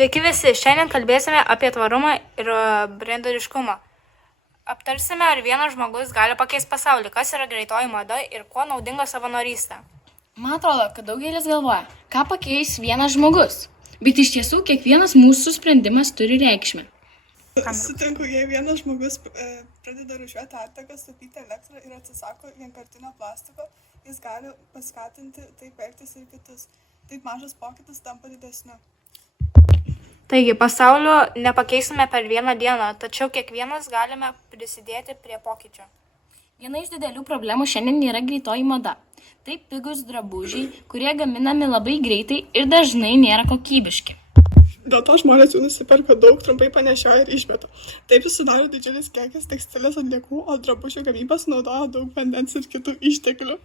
Sveiki visi, šiandien kalbėsime apie tvarumą ir brenderiškumą. Aptarsime, ar vienas žmogus gali pakeisti pasaulį, kas yra greitoji mada ir kuo naudinga savanorystė. Man atrodo, kad daugelis galvoja, ką pakeis vienas žmogus, bet iš tiesų kiekvienas mūsų sprendimas turi reikšmę. Sutinku, jei vienas žmogus pradeda rūšiuoti atlikas, taupyti elektrą ir atsisako vienkartinio plastiko, jis gali paskatinti taip elgtis ir kitus. Taip mažas pokytis tampa didesniu. Taigi, pasaulio nepakeisime per vieną dieną, tačiau kiekvienas galime prisidėti prie pokyčio. Viena iš didelių problemų šiandien yra greitoji mada. Tai pigus drabužiai, kurie gaminami labai greitai ir dažnai nėra kokybiški. Dėl to žmonės jų nusiperka daug, trumpai panešioja ir išmeta. Taip susidaro didžiulis kiekis tekstilės atliekų, o drabužių gamybos naudoja daug vandens ir kitų išteklių.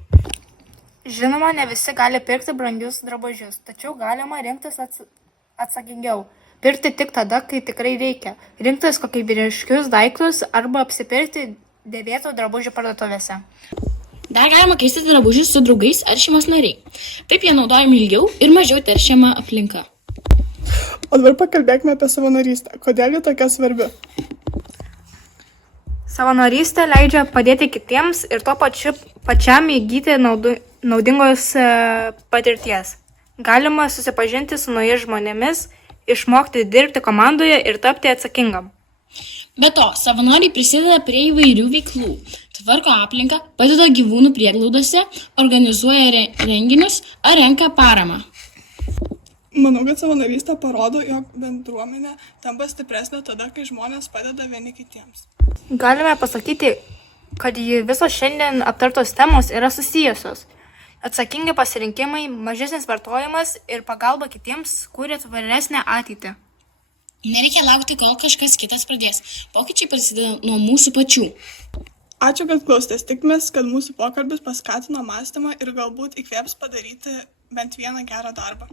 Žinoma, ne visi gali pirkti brangius drabužius, tačiau galima rinktis atsakingiau. Pirkti tik tada, kai tikrai reikia. Rinktis kokybiškius daiktus arba apsipirkti dėvėtų drabužių parduotuvėse. Dar galima keisti drabužius su draugais ar šeimos nariai. Taip jie naudojami ilgiau ir mažiau teršiama aplinka. O dabar pakalbėkime apie savanorystę. Kodėl ji tokia svarbi? Savanorystė leidžia padėti kitiems ir tuo pačiam įgyti naudingos patirties. Galima susipažinti su naujais žmonėmis, išmokti dirbti komandoje ir tapti atsakingam. Be to, savanoriai prisideda prie įvairių veiklų, tvarko aplinką, padeda gyvūnų prieglaudose, organizuoja renginius ar renka paramą. Manau, kad savanorystė parodo, jog bendruomenė tampa stipresnė tada, kai žmonės padeda vieni kitiems. Galime pasakyti, kad visos šiandien aptartos temos yra susijusios. Atsakingi pasirinkimai, mažesnis vartojimas ir pagalba kitiems kuria tvaresnę ateitį. Nereikia laukti, kol kažkas kitas pradės. Pokyčiai prasideda nuo mūsų pačių. Ačiū, kad klausėtės. Tikimės, kad mūsų pokalbis paskatino mąstymą ir galbūt įkvėps padaryti bent vieną gerą darbą.